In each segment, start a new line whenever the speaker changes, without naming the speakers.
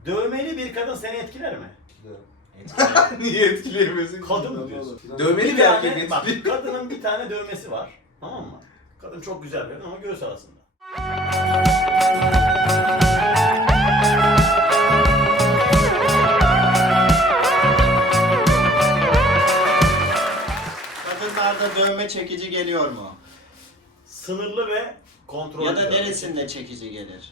Dövmeli bir kadın seni etkiler mi?
Niye etkileyemiyorsun?
Kadın mı diyorsun?
Dövmeli bir erkek
Bak,
etkiliyor.
kadının bir tane dövmesi var. Tamam mı? Kadın çok güzel bir kadın ama göğüs arasında.
Kadınlarda dövme çekici geliyor mu?
Sınırlı ve kontrollü.
Ya da
dövme.
neresinde çekici gelir?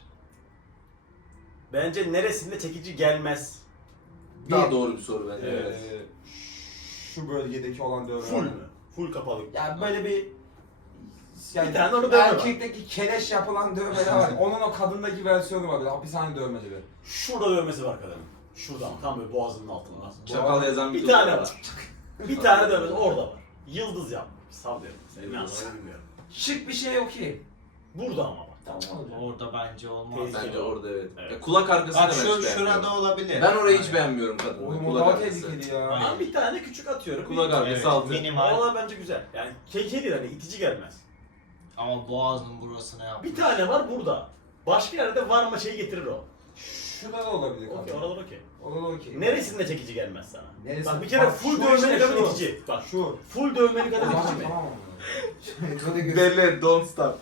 Bence neresinde çekici gelmez.
Daha doğru bir soru bence.
Evet.
Şu bölgedeki olan dövme.
Full mü? Full kapalı.
Yani böyle bir yani
Bir tane orada dövme var.
erkekteki keleş yapılan dövmeler var. Onun o kadındaki versiyonu var böyle hapishane dövmeleri.
Şurada dövmesi var kadının. Şuradan tam böyle boğazının altında.
Çakal yazan
Bir
bir
tane var. Bir tane dövmesi orada var. Yıldız yapmış. Sallıyorum. Sen ne anladın bilmiyorum.
Şık bir şey yok ki.
Burada ama bak.
Tamam olacak.
Orada bence olmaz.
Tehlikeli.
Bence orada evet.
Evet.
Ya kulak arkası
Bak
da ben hiç
şurada
beğenmiyorum.
olabilir.
Ben orayı hiç beğenmiyorum kadın.
Oğlum o
Kulak
daha
arkası.
tehlikeli ya.
Aynen.
Ben bir tane küçük atıyorum.
Kulak arkası
Evet,
altı.
minimal.
Oralar bence güzel. Yani değil hani itici gelmez.
Ama boğazın burasına yapmış.
Bir tane var burada. Başka yerde var mı şey getirir o.
Şurada da olabilir
Okey,
kadın.
oralar okey.
Orada da okey.
Neresinde çekici gelmez sana?
Neresi?
Bak bir kere
Bak,
full
şu
dövmeli
işte
kadın
şu.
itici. Bak
Şu.
full dövmeli kadın
Tamam
itici mi?
tamam. Şöyle göster.
Deli, don't stop.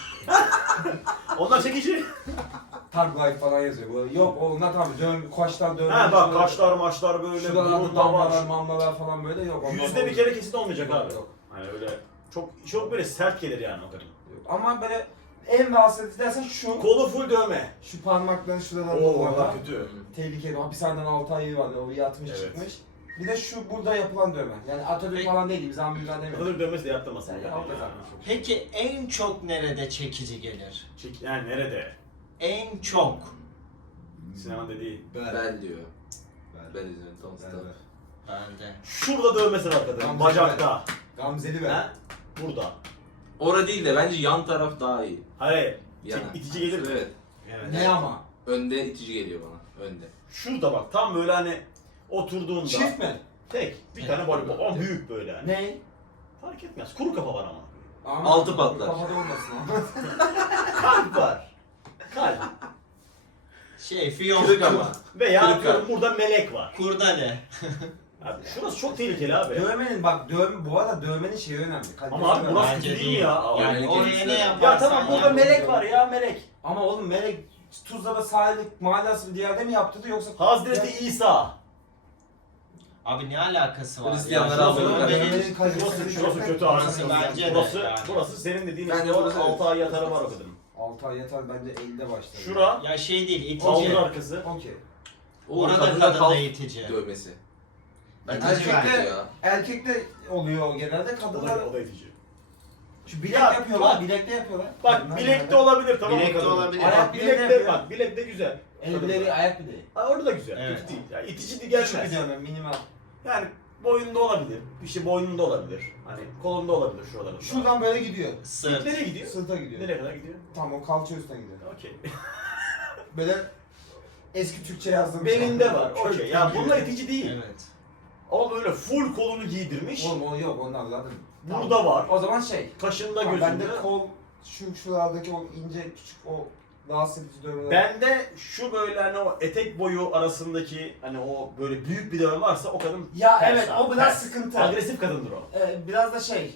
Onlar çekici.
Tag life falan yazıyor. Böyle. Yok onlar tabii dövme, kaşlar dövme.
Ha bak kaşlar maçlar böyle
Şuralarda
burunlar
damlalar
var.
mamlalar falan böyle yok. Onlar
Yüzde bir
olacak.
kere kesit olmayacak
Yok,
abi.
yok.
Hani öyle çok böyle sert gelir yani o kadın.
Yok. Ama böyle en rahatsız edici dersen şu.
Kolu full dövme.
Şu parmakların şuralarında
Oo
olan
kötü.
tehlikeli. Hapishaneden 6 ayı vardı. O yatmış
Evet.
çıkmış. Bir de şu burada yapılan dövme. Yani Atatürk falan değil. Biz ambilden demiyoruz.
Atatürk dövmesi de yaptırmasın.
Yani
Yani.
hakikaten.
Peki en çok nerede çekici gelir?
Yani nerede?
En çok.
Sinema dediği.
Ben diyor. Ben izliyorum, don't stop.
Bende.
Şurada dövmesi var kadının.
Gamze
Bacakta.
Gamzeli ver.
Ha? Burada.
Orada değil de bence yan taraf daha iyi.
Hayır.
Yana.
İtici gelir mi?
Evet.
Evet.
Ne ama?
Önde itici geliyor bana. Önde.
Şurada bak tam böyle hani oturduğunda.
Çift mi?
Tek. Bir
Tek.
tane voleybol. Ama büyük böyle hani.
Ne?
Fark etmez. Kuru kafa var ama.
Ama
Altı patlar.
Kafada olmasın ama.
Kalp var. Kalp.
Fiyonk.
Kırık ama.
Veya
Kırık
atıyorum
kalp.
burada melek var.
Kurdele.
Abi şurası çok tehlikeli abi.
Dövmenin bak bu arada dövmenin şeyi önemli. Kalitesi
Ama abi
önemli.
burası
Bence
kötü değil mi ya? Abi.
Yani
Yani
oraya
kendisi-
ne
Ya
yaparsan
Ya tamam burada
yap.
melek var ya melek.
Ama oğlum Melek Tuzla'da sahillik mahallesi bir yerde mi yaptırdı yoksa?
Hazreti İsa.
Abi ne alakası var?
Hristiyanlara
Ya,
aldığını
dövmenin-
Dövmenin kalitesi
Şurası kötü abi.
Burası bence de
Burası,
yani.
burası senin dediğin
Bence
işte
burası
6
evet.
ay yatarı var o kadının.
6 ay yatar bence 50'de başlar.
Şura,
Ya değil, itici.
alnın arkası.
Okey.
O
Orada
kadında
kadın
kalp
da itici.
dövmesi.
İtici
İtici
bence.
bence ya.
Erkekte oluyor o genelde kadınlar.
O da itici.
Şu bilek
Ya,
yapıyorlar,
bak.
bilekte yapıyorlar.
Bak
Kadınlar
bilekte
genelde.
olabilir tamam mı
Bilekte
kadın?
olabilir.
Bak
Ayak bileği
bilekte
yapıyor.
bak bilekte güzel.
El bileği, ayak bileği.
Ha, orada da güzel.
Evet.
Kötü değil. Ya, itici de
Küçük
gelmez.
bir dövme, minimal.
Yani boyunda olabilir. İşte boynunda olabilir. Hani kolunda olabilir şuralarında.
Şuradan böyle gidiyor.
Sırt.
Nereye gidiyor?
Sırta gidiyor.
Nereye kadar gidiyor?
Tam o kalça üstüne gidiyor.
Okey.
Böyle eski Türkçe yazdığım
Belinde var.
Kök
Okey. Ya
gibi.
bunlar itici değil.
Evet.
Ama böyle full kolunu giydirmiş.
Oğlum o yok onlar zaten.
Burada var.
O zaman şey.
Kaşında
Tamam,
gözünde.
bende kol şuradaki o ince küçük o rahatsız edici dövmeler.
Bende şu böyle hani o etek boyu arasındaki hani o böyle büyük bir dövme varsa o kadın
Ya
ters
evet
abi,
o biraz
ters.
sıkıntı.
Agresif kadındır o.
Biraz da şey.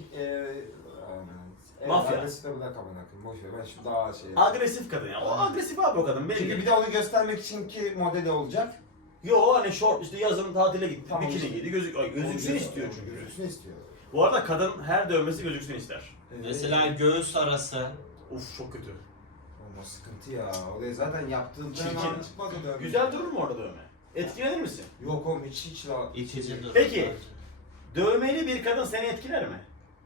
Mafya.
Agresif de bırak amına koyayım. Boş ver ben şu daha şey.
Agresif kadın ya. O agresif abi o kadın belli.
Çünkü bir de onu göstermek için ki modeli olacak.
Yo hani short işte yazın tatile gitti.
Tamam
Bikini
işte.
giydi. Gözüksün istiyor çünkü.
Gözüksün istiyor.
Bu arada kadın her dövmesi gözüksün ister.
Mesela göğüs arası.
Uf çok kötü.
Ama sıkıntı ya. Oraya zaten yaptığın
Çirkin.
dövme çıkmaz o dövme.
Güzel durur mu orada dövme? Etkilenir misin?
Yok oğlum hiç rahat.
İtici durur.
Peki. Dövmeli bir kadın seni etkiler mi?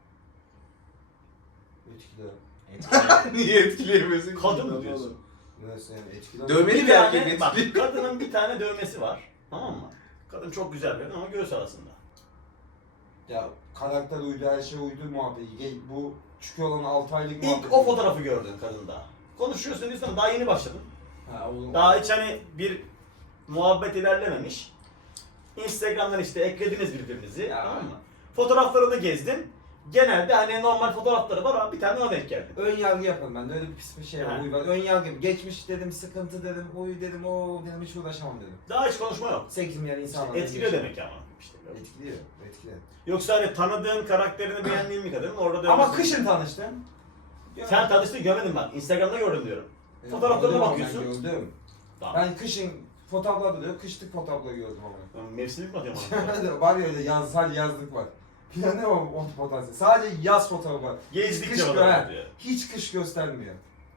Etkiler.
Etkiler.
Niye etkileyemiyorsun?
Kadın mı diyorsun?
Neyse yani etkiler.
Dövmeli bir
tane-
erkek
bak,
etkiliyor.
kadının bir tane dövmesi var. Tamam mı? Kadın çok güzel bir kadın ama göğüs arasında.
Ya karakter uydu, her şey uydu muhabbeti. Bu çıkıyor olan 6 aylık
İlk o fotoğrafı gördün kadında. Konuşuyorsun diyorsun daha yeni başladın.
Ha, o,
Daha hiç hani bir muhabbet ilerlememiş. Instagram'dan işte eklediniz birbirinizi.
Ya.
Tamam mı? Fotoğraflarını gezdin. genelde hani normal fotoğrafları var ama bir tane ona denk geldi.
Ön yargı yapın ben de öyle bir pis bir şey var.
Ha.
Huy var. Ön yargı. Geçmiş dedim, sıkıntı dedim, huy dedim, o dedim hiç uğraşamam dedim.
Daha hiç konuşma yok.
8 milyar insan var.
Etkiliyor demek ama. İşte.
Etkiliyor. Etkiliyor.
Yoksa hani tanıdığın karakterini beğendiğin bir kadın orada da
Ama
öyle-
kışın tanıştım.
Sen tanıştın görmedin bak. Instagram'da gördüm diyorum. Fotoğraflarına
Gördüm,
bakıyorsun.
Ben gördüm.
Tamam.
Ben kışın fotoğraflarda diyor, kışlık fotoğrafları gördüm ama.
Ben mevsimlik mi atıyorum ona?
Var ya öyle sadece yazlık var. Bir de ne o potansiyel? Sadece yaz fotoğrafı var.
Gezdikçe
Kış
fotoğraf
gö-
diyor.
Hiç kış göstermiyor.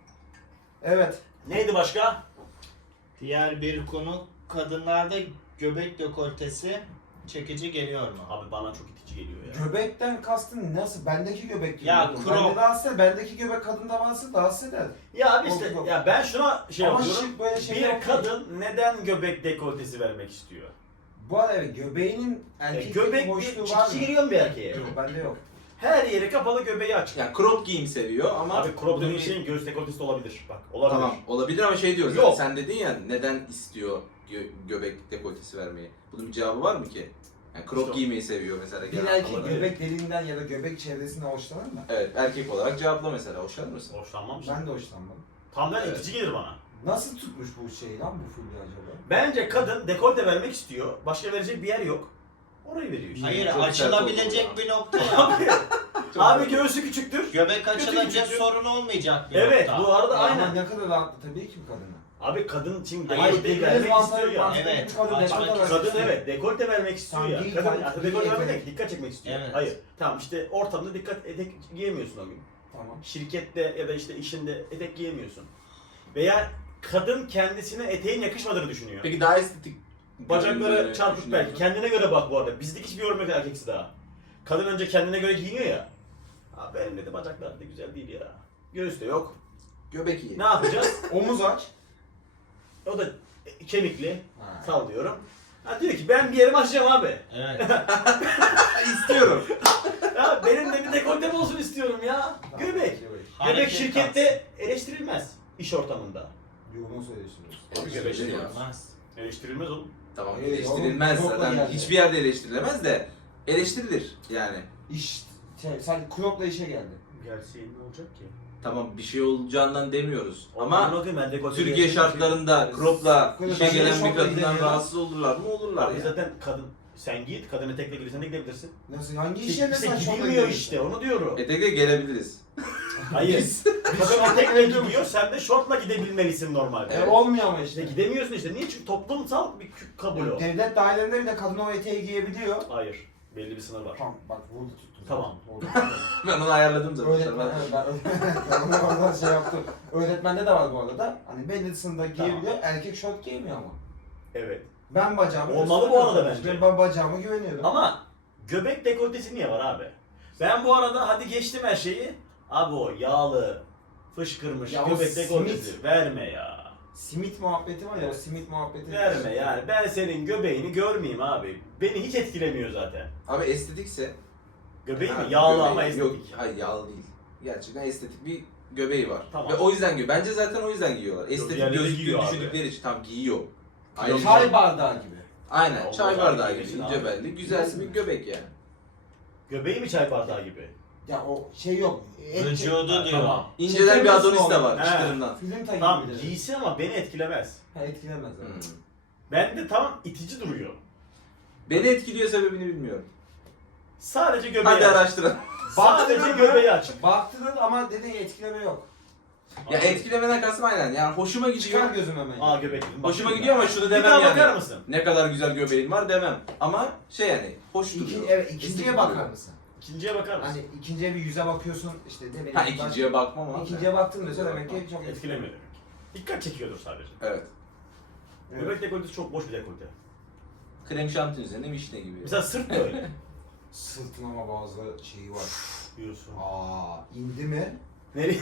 Evet.
Neydi başka?
Diğer bir konu, kadınlarda göbek dekoltesi çekici geliyor mu?
Abi bana çok itici geliyor ya.
Göbekten kastın nasıl? Bendeki göbek
Ya,
diyorum.
crop.
Bende rahatsız eder. Bendeki göbek kadında varsa rahatsız eder.
Ya abi işte
Oldu.
ya ben şuna şey
Ama
yapıyorum.
şık böyle şey
Bir
yok.
kadın neden göbek dekoltesi vermek istiyor?
Bu arada evet, göbeğinin erkek
Göbek bir
boşluğu var
çikici
mı?
geliyor mu bir erkeğe?
Yok bende yok.
Her yeri kapalı, göbeği açık.
Yani crop giyim seviyor ama...
Abi crop
bunun
dediğin
bir-
şeyin göğüs dekoltesi de olabilir. Bak olabilir.
Tamam olabilir ama şey diyoruz.
Yok.
Yani, sen dedin ya neden istiyor göbek dekoltesi vermeyi? Bunun bir cevabı var mı ki? Yani crop
İşte-
giymeyi seviyor mesela.
Bir
genel
erkek
olarak.
göbek deliğinden ya da göbek çevresinden hoşlanır mı?
Evet erkek olarak cevapla mesela. Hoşlanır mısın?
Hoşlanmam.
Ben de hoşlanmam.
Tam da
Evet.
itici gelir bana.
Nasıl tutmuş bu şey lan bu fulya acaba?
Bence kadın dekolte vermek istiyor. Başka verecek bir yer yok. Orayı veriyor işte.
Hayır,
Çok sert oldu
açılabilecek
ya.
bir nokta ya.
Abi göğsü küçüktür.
Göbek açılınca
küçük.
sorun olmayacak bir
Evet
nokta.
bu arada
Ama
aynen.
ne kadar rahatlatabilir ki bir kadına?
Abi kadın şimdi
Hayır,
dekolte
dediğiniz
vermek
mantığı-
istiyor ya.
mantığı
Evet,
bir kadın
açmak
dekolte
istiyor.
Kadın
vermek
evet dekolte vermek istiyor
Tamam,
ya.
giy
Kadın
kanka,
dekolte
giy
vermek
etek.
dikkat çekmek istiyor.
Evet.
Hayır. Tamam işte ortamda dikkat etek giyemiyorsun o gün.
Tamam.
Şirkette ya da işte işinde etek giyemiyorsun. Veya kadın kendisine eteğin yakışmadığını düşünüyor.
Peki daha estetik
Bacakları
göründüğünü
çarpık
düşünüyor
belki.
musun?
Kendine göre bak bu arada. Bizdeki hiçbir yorum yok erkeksi daha. Kadın önce kendine göre giyiniyor ya. Abi benim dedi bacaklar da güzel değil ya. Göğüs de yok.
Göbek iyi.
Ne yapacağız?
Omuz aç.
O da kemikli.
Ha.
Sallıyorum. Ha diyor ki ben bir yerimi açacağım abi.
Evet.
İstiyorum.
Ya benim de bir dekoltem olsun istiyorum ya.
Tamam,
Göbek.
Hareket
Göbek şirkette eleştirilmez. İş ortamında.
Yorumu söylüyorsunuz.
Abi göbek
Söyle ya.
Olmaz.
Eleştirilmez oğlum.
Tamam
Hayır,
eleştirilmez
oğlum,
zaten.
yani.
Hiçbir yerde eleştirilemez de eleştirilir yani.
İş, sen crop'la işe geldin.
Gerçeğin ne olacak ki?
Tamam bir şey olacağından demiyoruz
Ama
ama
ben dekolte
Türkiye şartlarında crop'la
Kız-
işe gelen
şortla
bir kadından
gidemiyor.
rahatsız olurlar mı? Olurlar
Abi
ya.
zaten kadın sen git kadın etekle gidiyorsan da gidebilirsin.
Nasıl? Hangi
İşte,
işe mesela
gidilmiyor işte onu diyorum.
Etekle gelebiliriz.
Hayır. Kadın etekle gidiyor sen de şortla gidebilmelisin normalde.
Evet.
Olmuyor ama
İşte
işte.
gidemiyorsun işte. Niye? Çünkü toplumsal bir kabul o.
Devlet dairelerinde bile kadın o eteği giyebiliyor.
Hayır. Belli bir sınır var.
Tamam bak vurdu tuttu.
Tamam.
Oldu.
Ben onu ayarladım zaten.
Öğretmen, ben onu oradan şey yaptım. Öğretmende de var bu arada. Hani belli sınırda giyebiliyor, erkek şort giyemiyor ama.
Evet.
Ben bacağımı...
Olmalı bu arada bence.
Ben bacağıma güveniyorum.
Ama göbek dekoltesi niye var abi? Ben bu arada hadi geçtim her şeyi. Abi o yağlı, fışkırmış
Ya o
göbek
simit.
dekoltesi verme ya.
Simit muhabbeti var ya, o simit muhabbeti...
Verme yani. Ben senin göbeğini görmeyeyim abi. Beni hiç etkilemiyor zaten.
Abi estetikse...
Göbeği
Ha,
mi? Yağlı
göbeği-
ama estetik.
Yok hayır yağlı değil. Gerçekten estetik bir göbeği var.
Tamam.
Ve o yüzden giyiyor. Bence zaten o yüzden giyiyorlar. Estetik
diğerleri
gözüktüğü
giyiyor abi.
düşündükleri için tam giyiyor.
Çay bardağı gibi.
Aynen.
Olmaz
Çay
abi,
bardağı gibi
giymesin
ince
abi.
belli. Güzel bir göbek yani.
Göbeği mi çay bardağı gibi?
Ya o şey yok.
Vücudu
Ha,
diyor.
tamam.
İnceden bir Adonis de var
He.
çıtırından.
Film tabii
Tamam
gibi.
giysin ama beni etkilemez.
Ha etkilemez abi.
Hmm.
Bende tamam itici duruyor.
Beni etkiliyor sebebini bilmiyorum.
Sadece göbeği
Hadi
aç.
araştıralım.
Sadece
Baktırın
göbeği aç.
Baktırın ama dediğin etkileme yok.
Ya etkilemeden kastım aynen. Yani hoşuma gidiyor.
Çıkar gözüm hemen.
Aa göbek dedim.
Hoşuma
Bak,
gidiyor ama şunu
Bir
demem
daha
yani.
bakar mısın?
Ne kadar güzel göbeğin var demem. Ama şey yani hoş duruyor.
Evet,
Estetik
ikinciye
duruyor.
bakar mısın?
İkinciye bakar mısın?
Hani ikinciye bir yüze bakıyorsun işte ne bileyim.
Ha ikinciye bakmam abi.
İkinciye baktın diyorsa
İkinciye
demek ki çok
Etkilemiyor demek. Dikkat çekiyordur sadece.
Evet.
Evet.
Göbek dekoltesi çok boş bir dekolte.
Krem şanti üzerine vişne gibi.
Mesela sırt da öyle.
Sırtın ama bazı şeyi var.
Diyorsun.
İndi mi?
Nereye?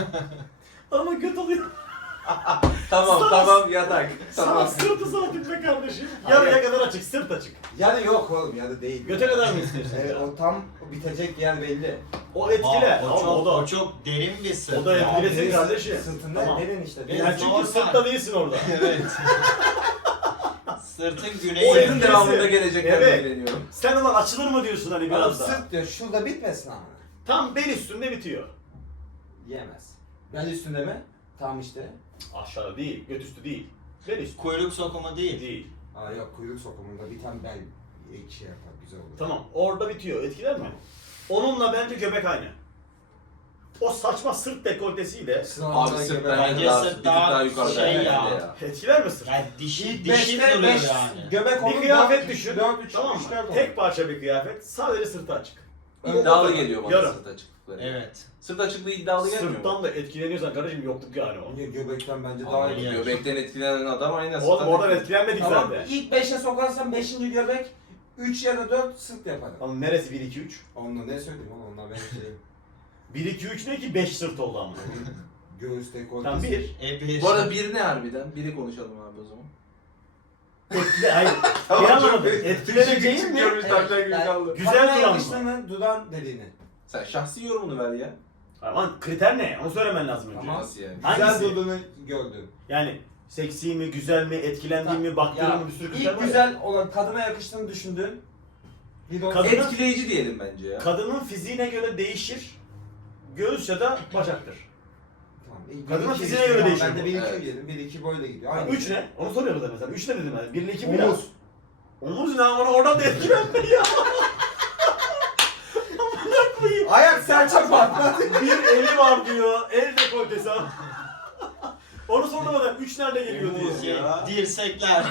Ama göt oluyor.
Tamam
Sana-
tamam yatak.
Sana
Tamam.
sırtı satayım be kardeşim.
Hayır.
Yarıya kadar açık, sırt açık.
Yani yok oğlum ya da değil.
Göte kadar mı istiyorsun?
Evet o tam bitecek yer belli.
O etkile.
Aa,
Ama
o çok derin bir sır.
O da etkilesin
Derin
kardeşim.
Sırtında
Tamam.
derin işte.
Ben-
Yani çünkü
Normal.
sırtta değilsin orada.
Evet. Sırtın
O
güneyi.
etkisi.
Oyunun devamında geleceklerden
Evet.
ilgileniyorum.
Sen ulan açılır mı diyorsun hani
Oğlum
biraz daha.
sırt diyor şurada bitmesin ama.
Tam bel üstünde bitiyor.
Yiyemez. Bel üstünde mi? Tam işte.
Aşağıda değil, göt üstü değil. Bel üstü
Kuyruk sokumu değil.
değil.
Aa yok kuyruk sokumunda biten bel şey yapar güzel olur.
Tamam, orada bitiyor. Etkiler mi? Onunla bence göbek aynı. O saçma sırt dekoltesiyle
Abi sırt bence
Bence
daha,
sırt
bir tık
daha
daha yukarıda.
şey
bence
ya.
de
etkiler mi sırt?
Yani dişi
İlk
dişi
5'te
duruyor
5
yani.
göbek olur.
Bir kıyafet düşün.
4 3
Tamam mı?
4 olur.
Tek parça bir kıyafet, sadece sırtı açık.
İddialı geliyor bana
Yarım.
sırt açıklıkları.
Evet.
Sırt açıklığı iddialı gelmiyor mu?
Sırttan da etkileniyorsan kardeşim yokluk yani o.
Niye göbekten bence daha
Ama
iyi.
iyi.
göbekten etkilenen adam aynen
Oğlum
sırttan
oradan
etkileniyor.
etkilenmedik
Tamam
zaten.
ilk 5'e sokarsan 5. göbek 3 ya da 4 sırt yaparım.
Oğlum neresi 1 2 3?
Onunla ne söyleyeyim oğlum onlar benim şeyim.
1 2 3 ne ki 5 sırt oldu ama.
Göğüs dekoltesi.
Tam 1.
Bir.
Bu arada bir ne harbiden? Biri konuşalım abi o zaman.
Etkile hayır.
Tamam,
Bir anlamadım.
çok iyi.
Etkileneceğin mi?
Görmüş taşlar gibi
Yani-
kaldı.
Güzel
Kadına
duran mı?
yakıştı mı? Dudan dediğini.
Sen şahsi yorumunu ver ya.
Aman kriter ne? Onu söylemen lazım önce.
Tamam.
Nasıl yani?
Hangisi?
Güzel durduğunu gördüm.
Yani seksi mi, güzel mi, etkilendiğin mi, baktığın
Ya,
mı bir sürü kriter
İlk
var ya.
güzel olan kadına yakıştığını düşündün. Bir de o-
Kadın-
Etkileyici diyelim bence ya.
Kadının fiziğine göre değişir. Göğüs ya da bacaktır.
Tamam, ilk
Kadının
1-2
fiziğine
işte,
göre
tamam,
değişiyor
Ben de
bu.
1-2
Evet.
diyelim. 1-2 böyle gidiyor.
Tamam, 3 ne? Onu soruyorum da mesela. 3 ne dedim ben? 1 ile 2 mi ya?
Omuz.
Omuz ne ama oradan da etkilenme ya. Amına koyayım.
Ayak serçe patladı.
Bir eli var diyor. El dekoltesi ha. Onu sormadan 3 nerede geliyor
Omuz
diye.
ya.
Dirsekler.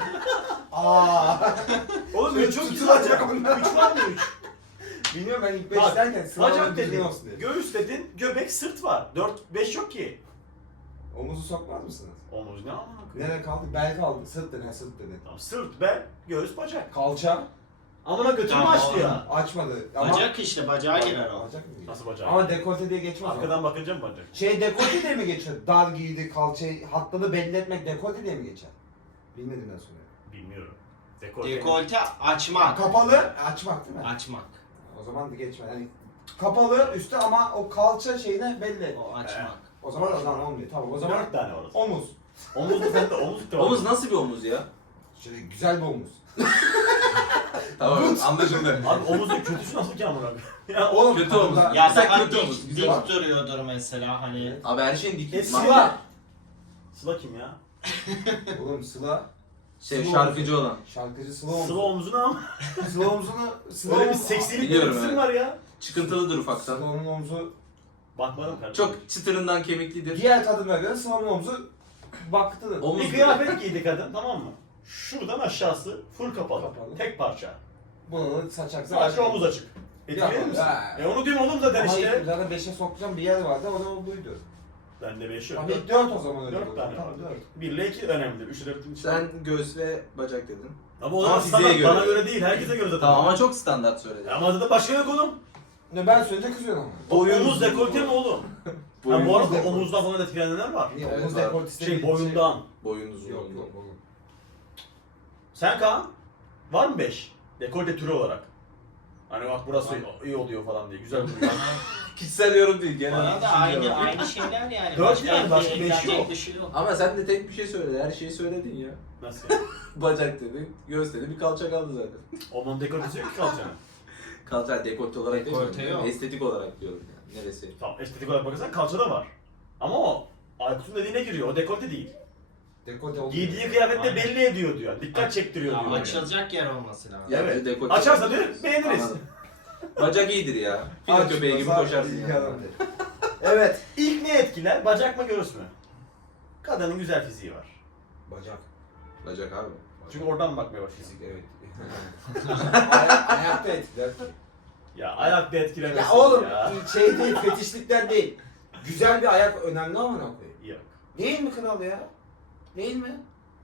Aaa.
Oğlum 3 çok
Tutulacak
güzel.
onlar.
3 var mı 3?
Bilmiyorum ben ilk 5
Bak,
derken sınavda
Bacak
düzgün
dedin,
olsun diye.
göğüs dedin, göbek, sırt var. 4-5 yok ki.
Omuzu sokmaz mısınız?
Omuz ne amına koyayım?
Nereye kaldı? Bel kaldı. Sırt dedi. Sırt dedi.
Tamam, sırt, bel, göğüs, bacak.
Kalça
Amına götürme
Tamam.
açtı ya.
açmadı. Ama
Bacak işte bacağa girer o.
Bacak mı?
Nasıl bacak?
Ama dekolte diye geçmez o.
Arkadan bakınca mı bacak?
Şey dekolte diye mi geçiyor? Dar giydi, kalçayı, hattını belli etmek dekolte diye mi geçer? Bilmediğimden sonra.
Bilmiyorum. Dekolte.
Dekolte açmak.
Kapalı, açmak değil mi?
Açmak.
O zaman da geçme. Yani kapalı üstü ama o kalça şeyine belli et.
O açmak.
O zaman olmuyor. Tamam o zaman
4 tane orası.
omuz.
Omuz da sende omuz da var.
Omuz nasıl bir omuz ya?
Şöyle güzel bir omuz.
Tamam anlaşıldı.
Abi omuzun kötüsü nasıl ki amına koyayım? Ya
Oğlum
Kötü omuz.
kadınlar-
Ya
Mesela
daha
kötü omuz,
dik,
güzel
dik
omuz.
duruyordur mesela hani.
Abi her şeyin diklik.
Sıla. Sıla kim ya?
Oğlum Sıla.
Şey
Sıla
şarkıcı olan.
Şarkıcı Sıla omuz.
Sıla omuzuna ama.
Sıla omzunu Sıla
Öyle bir
omuz-
seksilik
Biliyorum,
belirtisi
evet.
var ya.
Çıkıntılıdır ufaktan.
Sıla'nın omzu
Bakmadım kardeşim.
Çok çıtırından kemiklidir.
diğer kadınlara göre Sıla'nın omzu baktıdır.
Omuz
Bir kıyafet giydi kadın, tamam mı? Şuradan aşağısı full kapalı.
Kapalı.
Tek parça.
Bunu saçak
Sadece omuz açık. Etkilenir
Yapma.
misin?
Ha.
Onu diyorum oğlum zaten
Ama
işte.
zaten 5'e sokacağım bir yer vardı, o da buydu.
Bende 5 yok.
Ama ilk 4 o zaman öyle
4
oldu.
tane
Tamam,
var.
4.
1 ile 2 önemlidir. 3 ile 4'ün
Sen göğüs ve bacak dedin.
Ama o
Ama
da sana,
fiziğe göre.
bana göre değil, herkese göre zaten.
Tamam ama çok standart söyledin.
Ama zaten başka yok oğlum.
Ne ben söyleyince kızıyorum ama.
Omuz dekolte mi oğlum? Ha, bu arada omuzdan falan etkilenenler var.
Niye?
Evet,
Omuz
var.
dekoltesi
Şey
değil,
boyundan.
Boyun
Yok
uzunluğunda.
yok oğlum.
Sen Kaan? Var mı 5? Dekolte türü olarak. Hani bak burası iyi oluyor falan diye. Güzel duruyor.
Kişisel yorum değil genel.
Bana da
düşünce
aynı
yorum.
aynı şeyler yani.
Dört yani, başka beş
eklenecek
yok.
bir şey yok.
Ama sen de tek bir şey söyle. Her şeyi söyledin ya.
Nasıl yani?
Bacak dedin, göğüs dedin, bir kalça kaldı zaten.
Onun dekoltesi yok ki kalçanın.
Kalça dekolte olarak
Dekolte
demiyorum.
yok.
Estetik olarak diyorum yani. Neresi?
Tamam estetik olarak bakarsan kalçada var. Ama o Aykut'un dediğine giriyor. O dekolte değil.
Dekolte oldu.
Giydiği kıyafetle
Aynen.
belli ediyor diyor. Dikkat çektiriyor
Ama
diyor.
açılacak yer olması lazım.
Ya
Evet.
böyle dekolte.
Açarsa diyor beğeniriz.
Anladım. Bacak iyidir ya. Fil
Aç,
köpeği gibi
pazar,
koşarsın
iyi
yani.
adam değil. Evet.
İlk ne etkiler? Bacak mı göğüs mü? Kadının güzel fiziği var.
Bacak.
Bacak abi.
Çünkü oradan bakmaya başlıyor.
Fizik evet. Ayakta etkiler.
Ya ayakta etkilemesin
Ya oğlum
ya.
şey değil, fetişlikten değil. Güzel bir ayak önemli ama ne koyayım?
Yok.
Değil mi kral ya? Değil mi?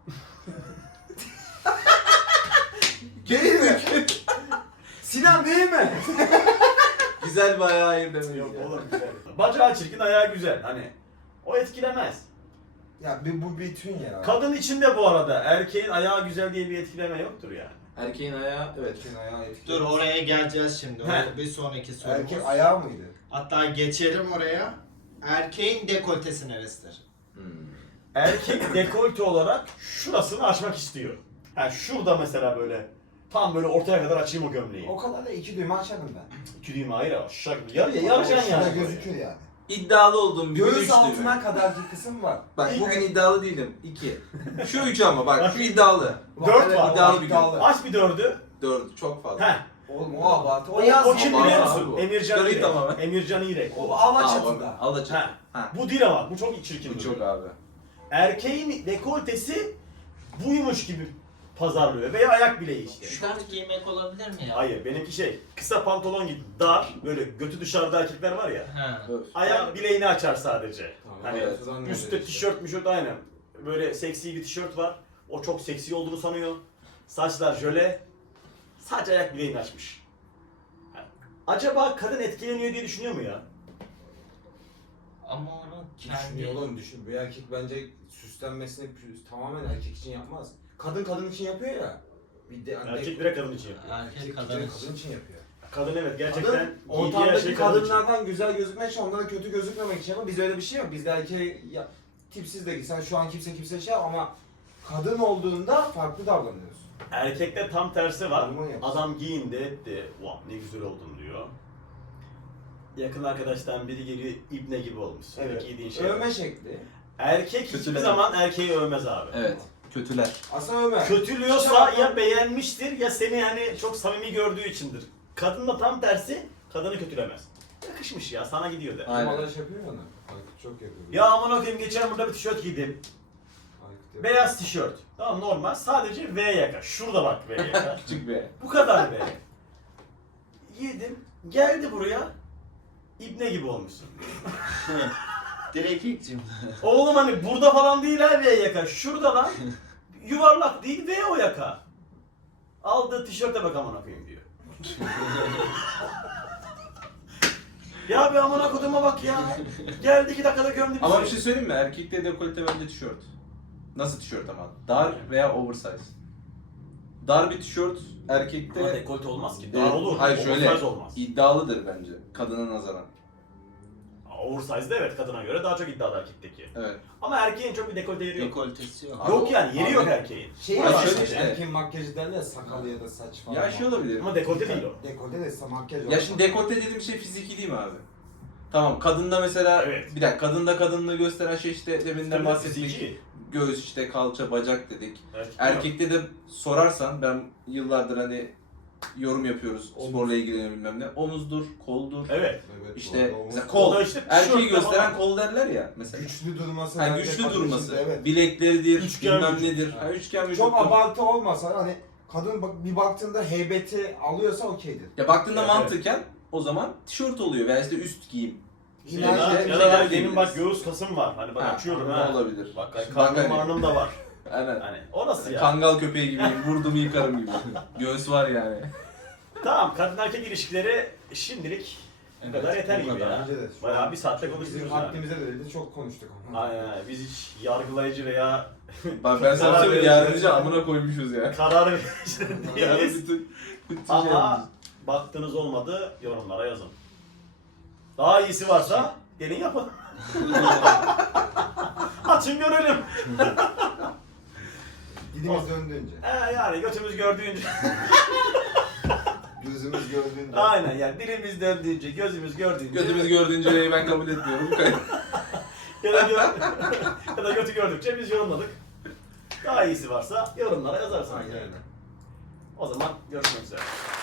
değil mi? Sinan değil mi?
Güzel bir ayağı hayır demeyiz
Yok
ya.
oğlum güzel. Bacağı çirkin, ayağı güzel. Hani o etkilemez.
Ya bu bütün ya.
Kadın içinde bu arada erkeğin ayağı güzel diye bir etkileme yoktur yani.
Erkeğin ayağı evet.
Erkeğin ayağı etkiler.
Dur oraya geleceğiz şimdi. O
He.
bir sonraki sorumuz.
Erkek ayağı mıydı?
Hatta geçelim oraya. Erkeğin dekoltesi neresidir?
Hmm.
Erkek dekolte olarak şurasını açmak istiyor. Ha şurada mesela böyle tam böyle ortaya kadar açayım o gömleği.
O kadar da 2 düğme açarım ben.
İki düğme hayır aşağı gibi. Yaracaksın
Şurada
yani.
gözüküyor yani.
İddialı olduğum bir gün
Göğüs
3
altına
düğme.
kadarki kısım var.
Bak bugün iddialı değilim. 2. Şu 3 ama bak şu iddialı.
Dört
Evet,
var,
iddialı bir gün.
Aç bir dördü.
4 çok fazla.
Heh.
Oğlum o abartı. O
O
yaz
kim
Abartı
biliyor
abi
musun?
bu.
Emircan
Çıkarıyı
İrek.
tamamen.
Emircan İrek.
O ala
Aa,
çatında.
Alaçatı.
Ha.
Ha.
Bu değil ama bu çok çirkin.
Bu
duruyor.
çok abi.
Erkeğin dekoltesi buymuş gibi pazarlıyor veya ayak bileği işte.
Şort giymek olabilir mi ya?
Hayır benimki şey kısa pantolon gibi dar böyle götü dışarıda erkekler var ya.
Ha.
Öf.
Ayak bileğini açar sadece.
Tamam,
Hani
evet.
üstte tişört mişört aynen. Böyle seksi bir tişört var. O çok seksi olduğunu sanıyor. Saçlar jöle. Sadece ayak bileğini açmış. Yani acaba kadın etkileniyor diye düşünüyor mu ya?
Ama onu
Düşünüyor
kendi...
oğlum düşün. Bir erkek bence süslenmesini tamamen erkek için yapmaz. Kadın kadın için yapıyor ya. Bir de hani
Erkek direkt kadın için yapıyor.
Erkek
kadın
kadın
için yapıyor.
Kadın evet gerçekten
Kadın
giydiği her
ortamdaki
şey kadın için.
kadınlardan güzel gözükmek için onlara kötü gözükmemek için ama bizde öyle bir şey yok. Bizde erkeğe ya, tipsiz de sen şu an kimse şey yap ama kadın olduğunda farklı davranıyorsun.
Erkekte tam tersi var.
Hormon yapısı.
Adam giyindi etti. Vah ne güzel oldun diyor. Yakın arkadaştan biri geliyor ibne gibi olmuşsun.
Evet.
Giydiğin şey.
Övme şekli.
Erkek hiçbir
Kötüler.
zaman erkeği övmez abi.
Evet. Kötüler.
Aslında övme.
Kötülüyorsa ya beğenmiştir ya seni hani çok samimi gördüğü içindir. Kadın da tam tersi kadını kötülemez. Yakışmış ya sana gidiyor der.
Aynen.
Aynen. Yapıyor onu. Aykut çok yapıyor.
Ya aman okuyayım geçen burada bir tişört giydim.
Aykut yapıyor.
Beyaz tişört. Tamam normal sadece V yaka. Şurada bak V yaka.
Küçük be.
Bu kadar V. Yedim. Geldi buraya. İbne gibi olmuşsun.
Direkt ilk cümle.
Oğlum hani burada falan değil ha V yaka. Şurada lan. Yuvarlak değil V o yaka. Aldığı tişörte bak aman okuyayım diyor. Ya bir aman okuduma bak ya. Geldi 2 dakikada gömdü bizi.
Ama bir şey söyleyeyim mi? Erkekte dekolte bence tişört. Nasıl tişört ama? Dar veya oversize. Dar bir tişört
Ama
erkekte
dekolte olmaz ki. Dar olur.
Hayır şöyle
Oversize olmaz.
iddialıdır bence kadına nazaran.
Oversize'de evet kadına göre daha çok iddialı erkekteki.
Evet.
Ama erkeğin çok bir dekolte yeri yok.
Dekoltesi yok.
Yok yani yeri yok
Abi-
erkeğin.
Şey
Ay
var
şöyle
işte,
işte.
erkeğin makyajı derler ya sakal ya da saç falan.
Ya şey olabilir.
Ama dekolte değil o.
Dekolte de makyaj
Ya
olarak.
şimdi dekolte dediğim şey fiziki değil mi abi? Tamam kadında mesela
Evet.
bir dakika kadında kadınlığı gösteren şey işte deminden bahsettik.
Fiziki.
Göğüs işte kalça bacak dedik.
Erkekte yok.
Erkekte de sorarsan ben yıllardır hani yorum yapıyoruz sporla ilgileniyorum bilmem ne. Omuzdur, koldur.
Evet.
Evet,
İşte
doğru.
mesela
O
kol.
da işte
Erkeği
tişörtte
gösteren
falan.
kol derler ya mesela.
Güçlü durması.
Yani
bence
güçlü
kadın
durması.
içinde, evet.
Bilekleridir,
Üçgen
bilmem
vücut.
nedir. Ha, üçgen vücut.
Çok abartı olmasa hani kadın bir baktığında heybeti alıyorsa okeydir.
Ya baktığında
Evet,
mantıken o zaman tişört oluyor veya işte üst giyim.
Ya
Yani
da,
işte
ya
bir
da
şeyler
benim
diyebiliriz.
bak göğüs kasım var. Hani bak açıyorum ha.
Olabilir.
Bak
Bak
karnım
hani-
marnım da var.
Aynen.
Hani orası ya.
Kangal köpeği gibiyim, vurdum yıkarım gibi. Göğüs var yani.
Tamam kadın erkek ilişkileri şimdilik bu kadar yeter
bu
gibi
kadar.
ya.
Bence de. Şu
Bayağı
an
bir saatte
bizim
konuşuyoruz yani.
haddimize de çok konuştuk ama.
Aynen biz hiç yargılayıcı veya
Bak ben sana
Karar
söyleyeyim
veriyoruz.
yardımcı amına koymuşuz ya.
karar verici
Yani
değiliz.
bütün
Ama baktığınız olmadı yorumlara yazın. Daha iyisi varsa gelin yapın. Açın görelim.
Dilimiz döndüğünce,
Yani götümüz gördüğünce.
gözümüz gördüğünce.
Aynen yani dilimiz döndüğünce, gözümüz gördüğünce.
götümüz gördüğünce ben kabul etmiyorum.
ya da, ya da götü gördükçe biz yorumladık. Daha iyisi varsa yorumlara yazarsınız.
Aynen öyle.
O zaman görüşmek üzere.